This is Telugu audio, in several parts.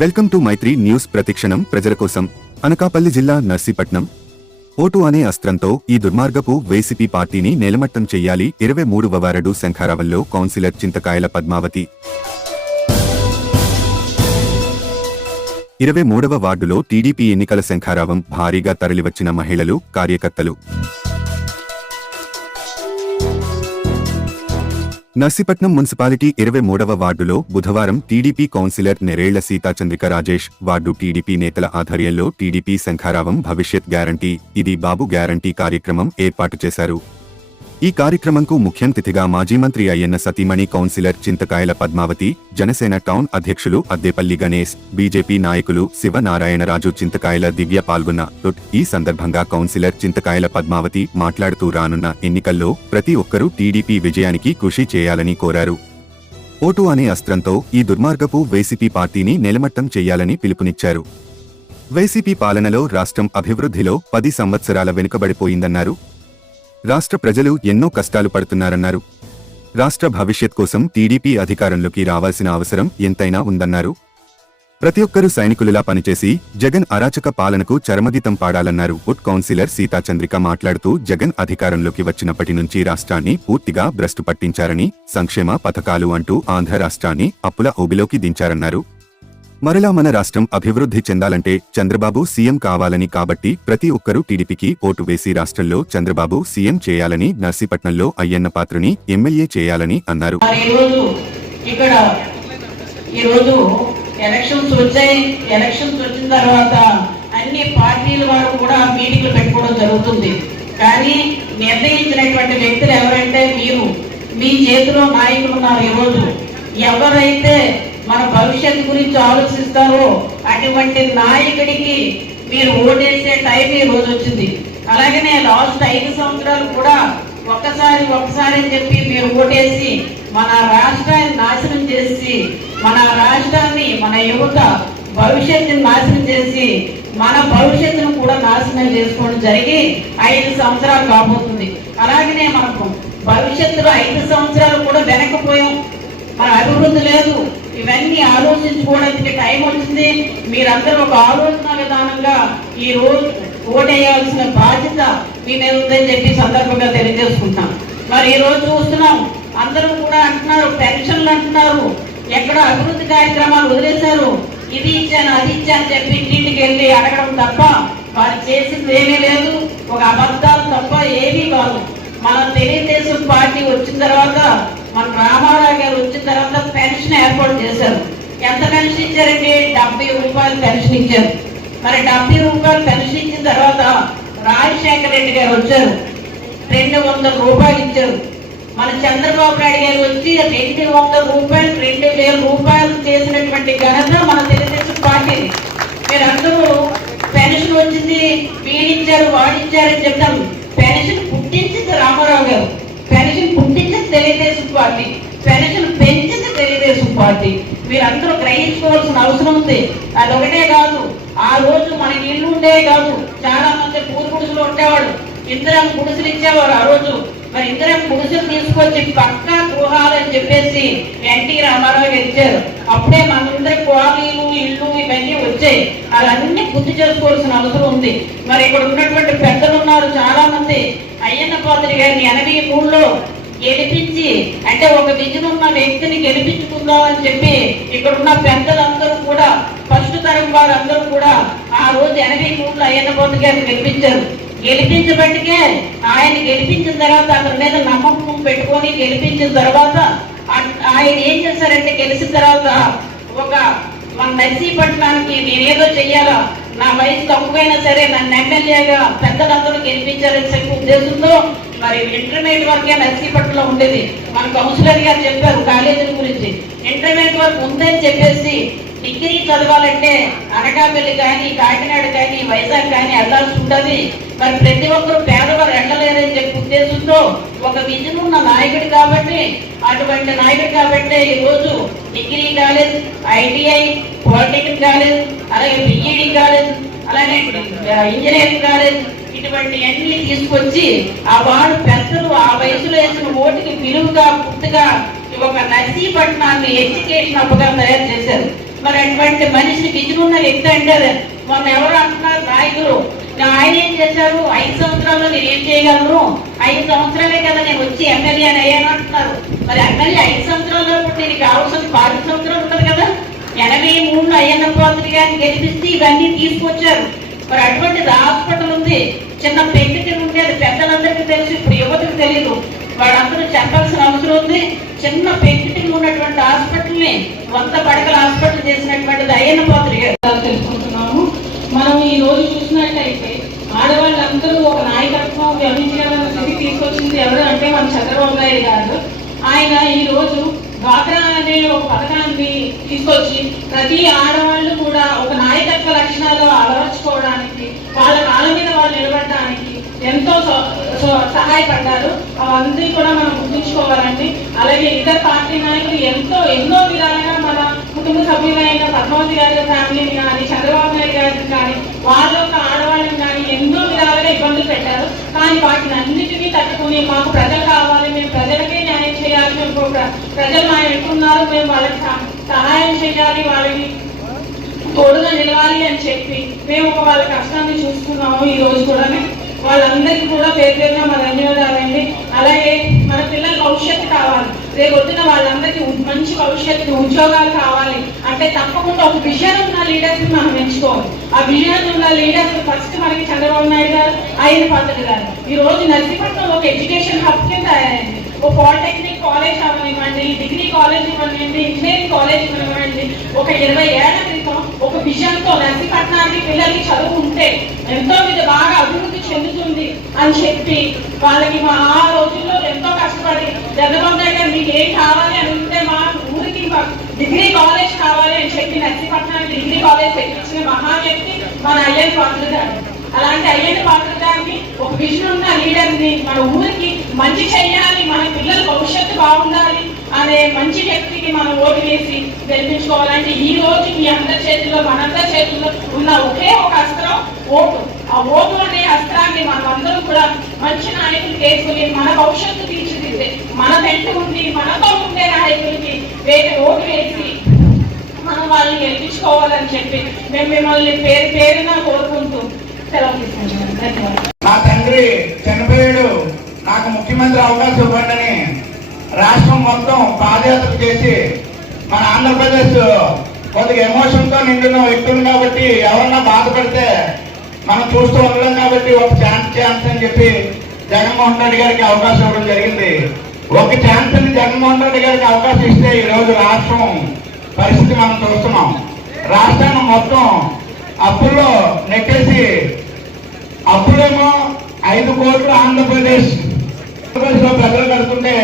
Welcome to Mythri news. ప్రతిక్షణం ప్రజల కోసం. అనకాపల్లి జిల్లా నర్సీపట్నం. ఓటు అనే అస్త్రంతో ఈ దుర్మార్గపు వైసీపీ పార్టీని నేలమట్టం చెయ్యాలి. 23వ వార్డు శంఖారావంలో కౌన్సిలర్ చింతకాయల పద్మావతి. 23వ వార్డులో టీడీపీ ఎన్నికల శంఖారావం భారీగా తరలివచ్చిన మహిళలు, కార్యకర్తలు. నర్సీపట్నం మున్సిపాలిటీ 23వ వార్డులో బుధవారం TDP councillor Nerella Seethachandrika Rajesh, ward TDP నేతల ఆధ్వర్యంలో టీడీపీ శంఖారావం భవిష్యత్ గ్యారంటీ, ఇది బాబు గ్యారంటీ కార్యక్రమం ఏర్పాటు చేశారు. ఈ కార్యక్రమంకు ముఖ్య అతిథిగా మాజీ మంత్రి అయ్యన్న సతీమణి కౌన్సిలర్ చింతకాయల పద్మావతి, జనసేన టౌన్ అధ్యక్షులు అద్దేపల్లి గణేష్, బీజేపీ నాయకులు శివనారాయణరాజు, చింతకాయల దివ్య పాల్గొన్నారు. ఈ సందర్భంగా కౌన్సిలర్ చింతకాయల పద్మావతి మాట్లాడుతూ రానున్న ఎన్నికల్లో ప్రతి ఒక్కరూ టీడీపీ విజయానికి కృషి చేయాలని కోరారు. ఓటు అనే అస్త్రంతో ఈ దుర్మార్గపు వైసీపీ పార్టీని నేలమట్టం చెయ్యాలని పిలుపునిచ్చారు. వైసీపీ పాలనలో రాష్ట్రం అభివృద్ధిలో 10 సంవత్సరాల వెనుకబడిపోయిందన్నారు. రాష్ట్ర ప్రజలు ఎన్నో కష్టాలు పడుతున్నారన్నారు. రాష్ట్ర భవిష్యత్ కోసం టీడీపీ అధికారంలోకి రావాల్సిన అవసరం ఎంతైనా ఉందన్నారు. ప్రతి ఒక్కరూ సైనికులులా పనిచేసి జగన్ అరాచక పాలనకు చరమగీతం పాడాలన్నారు. కౌన్సిలర్ సీతాచంద్రిక మాట్లాడుతూ జగన్ అధికారంలోకి వచ్చినప్పటి నుంచి రాష్ట్రాన్ని పూర్తిగా భ్రష్టు పట్టించారని, సంక్షేమ పథకాలు అంటూ ఆంధ్ర రాష్ట్రాన్ని అప్పుల ఊబిలోకి దించారన్నారు. మరలా మన రాష్ట్రం అభివృద్ధి చెందాలంటే చంద్రబాబు సీఎం కావాలని, కాబట్టి ప్రతి ఒక్కరూ టీడీపీకి ఓటు వేసి రాష్ట్రంలో చంద్రబాబు సీఎం చేయాలని, నర్సీపట్నంలో అయ్యన్న పాత్రని ఎమ్మెల్యే చేయాలని అన్నారు. ఎలక్షన్స్ వచ్చిన తర్వాత అన్ని పార్టీల వారు కూడా మీటింగ్లు పెట్టుకోవడం జరుగుతుంది. కానీ నిర్ణయించినటువంటి వ్యక్తులు ఎవరంటే మీరు, మీ చేతిలో నాయకులు ఉన్నారు. ఈరోజు ఎవరైతే మన భవిష్యత్తు గురించి ఆలోచిస్తారో అటువంటి నాయకుడికి మీరు ఓటేసే టైం ఈ రోజు వచ్చింది. అలాగనే లాస్ట్ 5 సంవత్సరాలు కూడా ఒక్కసారి అని చెప్పి మీరు ఓటేసి మన రాష్ట్రాన్ని నాశనం చేసి, మన రాష్ట్రాన్ని, మన యువత భవిష్యత్తుని నాశనం చేసి మన భవిష్యత్తును కూడా నాశనం చేసుకోవడం జరిగి 5 సంవత్సరాలు కాబోతుంది. అలాగనే మనకు భవిష్యత్తులో 5 సంవత్సరాలు కూడా వెనకపోయాం, మన అభివృద్ధి లేదు. ఇవన్నీ ఆలోచించుకోవడానికి టైం వచ్చింది. మీరందరూ ఒక ఆలోచన విధానంగా ఈ రోజు ఓటేయాల్సిన బాధ్యత మీ మీద ఉందని చెప్పి సందర్భంగా తెలియజేసుకుంటున్నాం. మరి ఈ రోజు చూస్తున్నాం, అందరూ కూడా అంటున్నారు, పెన్షన్లు అంటున్నారు, ఎక్కడ అభివృద్ధి కార్యక్రమాలు వదిలేశారు. ఇది ఇచ్చాను, అది ఇచ్చాను చెప్పి ఇంటికి వెళ్ళి అడగడం తప్ప వారు చేసింది ఏమీ లేదు. ఒక అబద్ధాలు తప్ప ఏమీ కాదు. మన తెలుగుదేశం పార్టీ వచ్చిన తర్వాత, మన రామారావు గారు వచ్చిన తర్వాత పెన్షన్ ఏర్పాటు చేశారు. ఎంత పెన్షన్ ఇచ్చారండి? 70 రూపాయలు పెన్షన్ ఇచ్చారు. మరి 70 రూపాయలు పెన్షన్ ఇచ్చిన తర్వాత రాజశేఖర రెడ్డి గారు వచ్చారు, 200 రూపాయలు ఇచ్చారు. మన చంద్రబాబు నాయుడు గారు వచ్చి 200 రూపాయలు, 2000 రూపాయలు చేసినటువంటి ఘనత మన తెలుగుదేశం పార్టీ. మీరందరూ పెన్షన్ వచ్చింది, వీడిచ్చారు, వాడిచ్చారని చెప్తాం. పెన్షన్ పుట్టించింది రామారావు గారు, పెన్షన్ పుట్టించింది తెలుగుదేశం పార్టీ, పెన్షన్ పెంచింది తెలుగుదేశం పార్టీ. మీరందరూ గ్రహించుకోవాల్సిన అవసరం ఉంది. అదొకటే కాదు, ఆ రోజు మనకి ఇల్లు ఉండే కాదు, చాలా మంది పూరి గుడిసెలు ఉండేవాడు. ఇందిరమ్మ గుడిసెలు ఇచ్చేవారు ఆ రోజు. మరి ఇందిరమ్మ గుడిసెలు తీసుకొచ్చి పక్కా గృహాలని చెప్పేసి ఎన్టీ రామారావు గారు ఇచ్చారు. అప్పుడే మనందరి కాలనీలు, ఇల్లు ఇవన్నీ వచ్చాయి. అవన్నీ గుర్తు చేసుకోవాల్సిన అవసరం ఉంది. మరి ఇక్కడ ఉన్నటువంటి పెద్దలు ఉన్నారు చాలా మంది. అయ్యన్న పాత్రి గారిని 83లో గెలిపించి, అంటే ఒక విజన్ ఉన్న వ్యక్తిని గెలిపించుకుందామని చెప్పి ఇక్కడ ఉన్న పెద్దలందరూ కూడా, ఫస్ట్ తరం వారందరూ కూడా ఆ రోజు 83లో అయ్యన్న పాత్రి గారిని గెలిపించారు. గెలిపించబట్టికే ఆయన గెలిపించిన తర్వాత అతని మీద నమ్మకం పెట్టుకొని గెలిపించిన తర్వాత ఆయన ఏం చేశారంటే, గెలిచిన తర్వాత మన నర్సీపట్నానికి నేనేదో చెయ్యాలా, నా వయసు తక్కువైనా సరే నన్ను ఎమ్మెల్యేగా పెద్దలందరూ గెలిపించాలని చెప్పి ఉద్దేశంతో మరి ఇంటర్మీడియట్ వరకే నర్సీపట్నంలో ఉండేది. మన కౌన్సిలర్ గారు చెప్పారు కాలేజీల గురించి. ఇంటర్మీడియట్ వరకు ఉందని చెప్పేసి డిగ్రీ చదవాలంటే అనకాపల్లి కానీ, కాకినాడ కానీ, వైజాగ్ కానీ వెళ్ళాల్సి ఉంటుంది. మరి ప్రతి ఒక్కరు పేదవారు వెళ్ళలేరని చెప్పి ఉద్దేశంతో ఒక విజన్ ఉన్న నాయకుడు కాబట్టి, అటువంటి నాయకుడు కాబట్టి ఈరోజు degree college, ITI, polytechnic college, అలాగే బిఈడి కాలేజ్, అలాగే ఇంజనీరింగ్ కాలేజ్, ఇటువంటి అన్ని తీసుకొచ్చి ఆ వాడు పెద్దలు ఆ వయసులో వేసిన ఓటుకి విలువగా, పూర్తిగా ఒక నర్సీపట్నాన్ని ఎడ్యుకేషన్ హబ్గా తయారు చేశారు. మరి అటువంటి మనిషి విజయం ఉన్న వ్యక్తి అంటారు. మొన్న ఎవరు అంటున్నారు నాయకులు, ఆయన ఏం చేశారు, 5 సంవత్సరాల్లో నేను ఏం చేయగలను, 5 సంవత్సరాలే కదా నేను వచ్చి ఎమ్మెల్యే అని అయ్యాను అంటున్నారు. మరి ఎమ్మెల్యే 5 సంవత్సరాల్లో ఇప్పుడు నేను కావాల్సిన 10 సంవత్సరాలు ఉంటుంది కదా. 83లో అయ్యన్న పాత్రి గారిని గెలిపిస్తే ఇవన్నీ తీసుకొచ్చారు. మరి అటువంటిది హాస్పిటల్ ఉంది, చిన్న పెంకిటిల్ ఉండేది, పెద్దలందరికీ తెలుసు, ఇప్పుడు యువతకు తెలియదు. వాళ్ళందరూ చెప్పాల్సిన అవసరం ఉంది. చిన్న పెంకిటిల్ ఉన్నటువంటి హాస్పిటల్ని 100 పడకల హాస్పిటల్ చేసినటువంటిది అయ్యన్న పాత్రి గారు తెలుసుకుంటున్నాము. మనం ఈ రోజు చూసినట్టయితే ఆడవాళ్ళందరూ ఒక నాయకత్వం వ్యవహరించగలన్న స్థితికి తీసుకొచ్చింది ఎవరు అంటే మన చంద్రబాబు నాయుడు గారు. ఆయన ఈ రోజు డ్వాక్రా అనే ఒక పథకాన్ని తీసుకొచ్చి ప్రతి ఆడవాళ్ళు కూడా ఒక నాయకత్వ లక్షణాలు అలవర్చుకోవడానికి, వాళ్ళ కాళ్ళ మీద వాళ్ళు నిలబడడానికి ఎంతో సహాయపడ్డారు. అవన్నీ కూడా మనం గుర్తుంచుకోవాలండి. అలాగే ఇతర పార్టీ నాయకులు ఎన్నో విధాలుగా మన కుటుంబ సభ్యులైన పద్మావతి గారి ఫ్యామిలీని కానీ, చంద్రబాబు నాయుడు గారిని కానీ, వాళ్ళ యొక్క ఆడవాళ్ళని కానీ ఎన్నో విధాలుగా ఇబ్బందులు పెట్టారు. కానీ వాటిని అన్నిటినీ తట్టుకుని మాకు ప్రజలు కావాలి, మేము ప్రజలకే న్యాయం చేయాలి, మేము ప్రజలు మా ఎట్టున్నారు, మేము వాళ్ళకి సహాయం చేయాలి, వాళ్ళకి తోడుగా నిలవాలి అని చెప్పి మేము వాళ్ళ కష్టాన్ని చూస్తున్నాము. ఈ రోజు కూడా వాళ్ళందరికీ కూడా పేరుగా మా ధన్యవాదాలండి. అలాగే మన పిల్లల భవిష్యత్తు కావాలి, రేపొద్దున వాళ్ళందరికీ మంచి భవిష్యత్తు, ఉద్యోగాలు కావాలి అంటే తప్పకుండా ఒక విజన్ ఉన్న లీడర్స్ మనం ఎంచుకోవాలి. ఆ విజన్ ఉన్న లీడర్స్ ఫస్ట్ మనకి చంద్రబాబు నాయుడు గారు, అయ్యన్న పాత్ర గారు. ఈ రోజు నర్సీపట్నం ఒక ఎడ్యుకేషన్ హబ్ కింద తయారైంది. ఒక పాలిటెక్నిక్ కాలేజ్ అవనివ్వండి, డిగ్రీ కాలేజ్ ఇవ్వనివ్వండి, ఇంజనీరింగ్ కాలేజ్ ఇవ్వనివ్వండి. ఒక 20 ఏళ్ల క్రితం ఒక విజన్ తో నర్సీపట్నానికి పిల్లలకి చదువు ఉంటే ఎంతో బాగా అభివృద్ధి చెందుతుంది అని చెప్పి వాళ్ళకి ఆ రోజుల్లో ఎంతో కష్టపడి చంద్రబాబు నాయుడు గారు మీకు ఏం కావాలి అని ఉంటే మా ఊరికి డిగ్రీ కాలేజ్ కావాలి అని చెప్పి నర్సీపట్నానికి డిగ్రీ కాలేజ్ పెట్టించిన మహా వ్యక్తి మన అయ్యన్న పాత్ర గారు. అలాంటి అయ్యన్న పాత్ర గారిని ఒక విజన్ ఉన్న లీడర్ ని మన ఊరికి మంచి చేయాలి, మన పిల్లల భవిష్యత్తు బాగుండాలి అనే మంచి వ్యక్తికి మనం ఓటు వేసి గెలిపించుకోవాలంటే ఈ రోజు మీ అందరి చేతుల్లో, మనందరి చేతుల్లో ఉన్న ఒకే ఒక అస్త్రం ఓటు. ఆ ఓటు అనే అస్త్రాన్ని మనమందరం కూడా మంచి నాయకులు వేసుకుని మన భవిష్యత్తు తీర్చిదిద్దే, మన వెంట ఉండి మనతో ఉండే నాయకులకి ఓటు వేసి మనం వాళ్ళని గెలిపించుకోవాలని చెప్పి మేము మిమ్మల్ని పేరున కోరుకుంటూ సెలవు తీసుకుంటున్నాం. ధన్యవాదాలు. నా తండ్రి చనిపోయాడు, నాకు ముఖ్యమంత్రి అవకాశం ఇవ్వండి రాష్ట్రం మొత్తం పాదయాత్ర చేసి మన ఆంధ్రప్రదేశ్ కొద్దిగా ఎమోషన్తో నిండిన వ్యక్తులు కాబట్టి ఎవరన్నా బాధపడితే మనం చూస్తూ ఉండడం కాబట్టి ఒక ఛాన్స్ అని చెప్పి జగన్మోహన్ రెడ్డి గారికి అవకాశం ఇవ్వడం జరిగింది. ఒక ఛాన్స్ అని జగన్మోహన్ రెడ్డి గారికి అవకాశం ఇస్తే ఈ రోజు రాష్ట్రం పరిస్థితి మనం చూస్తున్నాం. రాష్ట్రాన్ని మొత్తం అప్పుల్లో నెట్టేసి, అప్పుడేమో 5 కోట్లు ఆంధ్రప్రదేశ్ లో ప్రజలు కడుతుంటే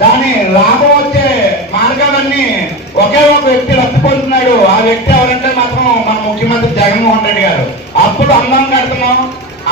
దాని లాభం వచ్చే మార్గాలన్నీ ఒకే ఒక వ్యక్తి రద్దుపడుతున్నాడు. ఆ వ్యక్తి ఎవరంటే మాత్రం మన ముఖ్యమంత్రి జగన్మోహన్ రెడ్డి గారు. అప్పుడు అందం కడుతున్నాం,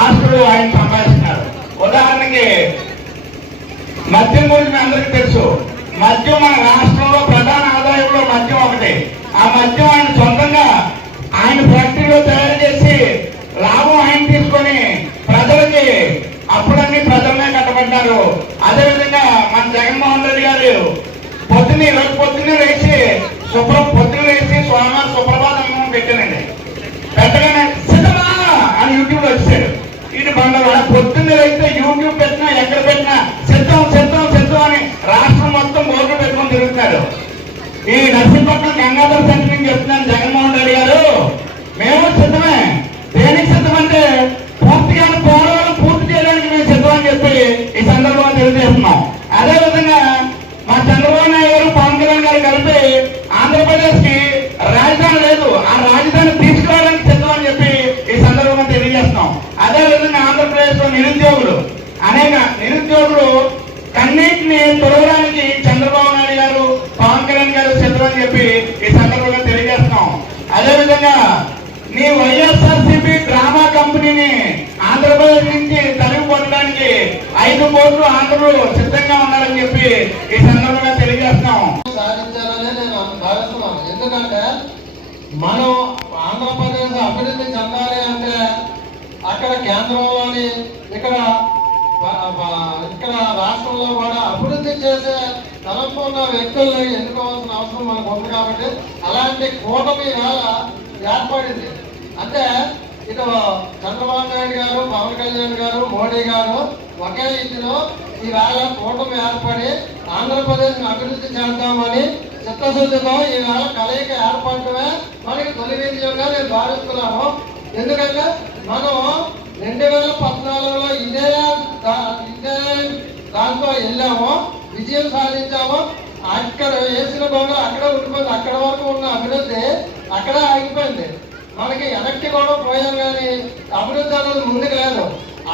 ఆస్తులు ఆయన సంపాదిస్తున్నారు. ఉదాహరణకి మద్యం గురించి అందరికీ తెలుసు. మద్యం మన రాష్ట్రంలో ప్రధాన ఆదాయంలో మద్యం ఒకటి. ఆ మద్యం ఆయన సొంతంగా ఆయన ఫ్యాక్టరీలో తయారు చేసి లాభం ఆయన తీసుకొని ప్రజలకి అప్పుడన్నీ ప్రజలనే కట్టబడ్డారు. అదేవిధంగా మన జగన్మోహన్ రెడ్డి గారు పొద్దున్నే లేచి స్వామివారి సుప్రభాతం పెట్టానండి. పెట్టగానే సిద్ధమా అని యూట్యూబ్ వచ్చాడు. ఇది బంగారు పొద్దున్నే లేస్తే యూట్యూబ్ పెట్టినా ఎక్కడ పెట్టినా సిద్ధం అని రాష్ట్రం మొత్తం బోర్డు పెట్టుకొని తిరుగుతున్నారు. ఈ నర్సీపట్నం గంగాధర్ సెంటర్ చెప్తున్నాను, జగన్మోహన్ రెడ్డి గారు మేము సిద్ధమే. దేనికి సిద్ధమంటే పూర్తిగా పోరాటం పూర్తి చేయడానికి మేము సిద్ధం అని చెప్పి ఈ సందర్భంగా తెలియజేస్తున్నాం. అదేవిధంగా మా చంద్రబాబు నాయుడు గారు, పవన్ కళ్యాణ్ గారు కలిపి ఆంధ్రప్రదేశ్ కి రాజధాని లేదు, ఆ రాజధాని తీసుకురావడానికి సిద్ధం అని చెప్పి ఈ సందర్భంగా తెలియజేస్తున్నాం. అదేవిధంగా ఆంధ్రప్రదేశ్ లో అనేక నిరుద్యోగులు కన్నీటిని తొలగడానికి చంద్రబాబు నాయుడు గారు, పవన్ కళ్యాణ్ గారు సిద్ధం అని చెప్పి ఈ సందర్భంగా తెలియజేస్తున్నాం. అదేవిధంగా నీ వైఎస్ఆర్సీపీ డ్రామా కంపెనీని ఆంధ్రప్రదేశ్ నుంచి తరిమి కొట్టడానికి 5 కోట్లు ఆంధ్రులు సిద్ధంగా ఉన్నారని చెప్పి ఈ సందర్భంగా తెలియజేస్తున్నాం. సాధించాలని నేను భావిస్తున్నాను. ఎందుకంటే మనం ఆంధ్రప్రదేశ్ అభివృద్ధి చెందాలి అంటే అక్కడ కేంద్రంలోని ఇక్కడ రాష్ట్రంలో కూడా అభివృద్ధి చేసే తలపున్న వ్యక్తుల్ని ఎన్నుకోవాల్సిన అవసరం మనకు ఉంది. కాబట్టి అలాంటి కూటమి వేళ ఏర్పడింది. అంటే ఇటు చంద్రబాబు నాయుడు గారు, పవన్ కళ్యాణ్ గారు, మోడీ గారు ఒకే ఇంటిలో ఈవేళ కూటమి ఏర్పడి ఆంధ్రప్రదేశ్ అభివృద్ధి చేద్దామని చిత్తశుద్ధితో ఈవేళ కలయిక ఏర్పడటమే మనకి తొలి విజయంగా నేను భావిస్తున్నాను. ఎందుకంటే మనం 2014లో ఇదే దాంట్లో వెళ్ళాము, విజయం సాధించాము. అక్కడ వేసిన గొంగలు అక్కడే ఉండిపోయింది. అక్కడ వరకు ఉన్న అభివృద్ధి అక్కడే ఆగిపోయింది. మనకి వెనక్కి కూడా పోయాం, కానీ అభివృద్ధి అనేది ముందుకు లేదు.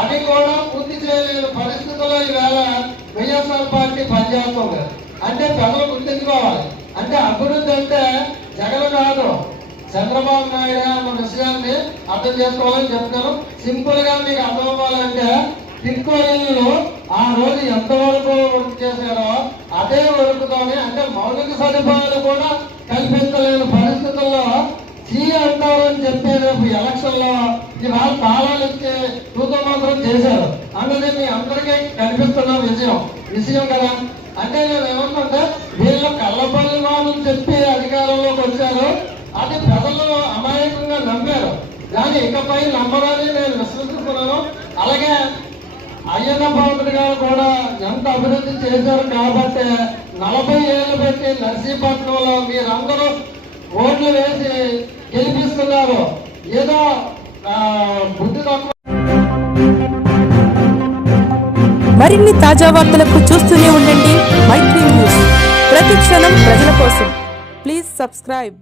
అవి కూడా పూర్తి చేయలేని పరిస్థితుల్లో ఈవేళ వైఎస్ఆర్ పార్టీ పనిచేస్తుంది. అంటే ప్రజలు గుర్తించుకోవాలి. అంటే అభివృద్ధి అంటే జగన్ కాదు, చంద్రబాబు నాయుడు అన్న విషయాన్ని అర్థం చేసుకోవాలని చెప్తాను. సింపుల్ గా మీకు అర్థం అవ్వాలంటే టిట్కోయిన్లు ఆ రోజు ఎంతవరకు వర్క్ చేశారో అదే వరకుతోనే, అంటే మౌలిక సదుపాయాలు కూడా కల్పించలేని పరిస్థితుల్లో సీ అంటారని చెప్పే రేపు ఎలక్షన్ లో ఇవాళ తాళాలు ఇచ్చే తూత మాత్రం చేశారు అన్నది మీ అందరికీ కనిపిస్తున్న విషయం కదా. అంటే నేను ఏమంటుంటే వీళ్ళు కళ్ళపల్లి వాళ్ళు చెప్పి అధికారంలోకి వచ్చారు, అది ప్రజలు అమాయకంగా నమ్మారు. కానీ ఇకపై నమ్మరని నేను విశ్వసిస్తున్నాను. అలాగే అయ్యన్న పాత్రుడు గారు కూడా ఎంత అభివృద్ధి చేశారు కాబట్టి 40 ఏళ్ళు పెట్టి నర్సీపట్నంలో మీరందరూ ఓట్లు వేసి గెలిపిస్తున్నారు. ఏదో బుద్ధి తక్కువ. మరిన్ని తాజా వార్తలకు చూస్తూనే ఉండండి మైత్రి న్యూస్. ప్రతి క్షణం ప్రజల కోసం. Please subscribe.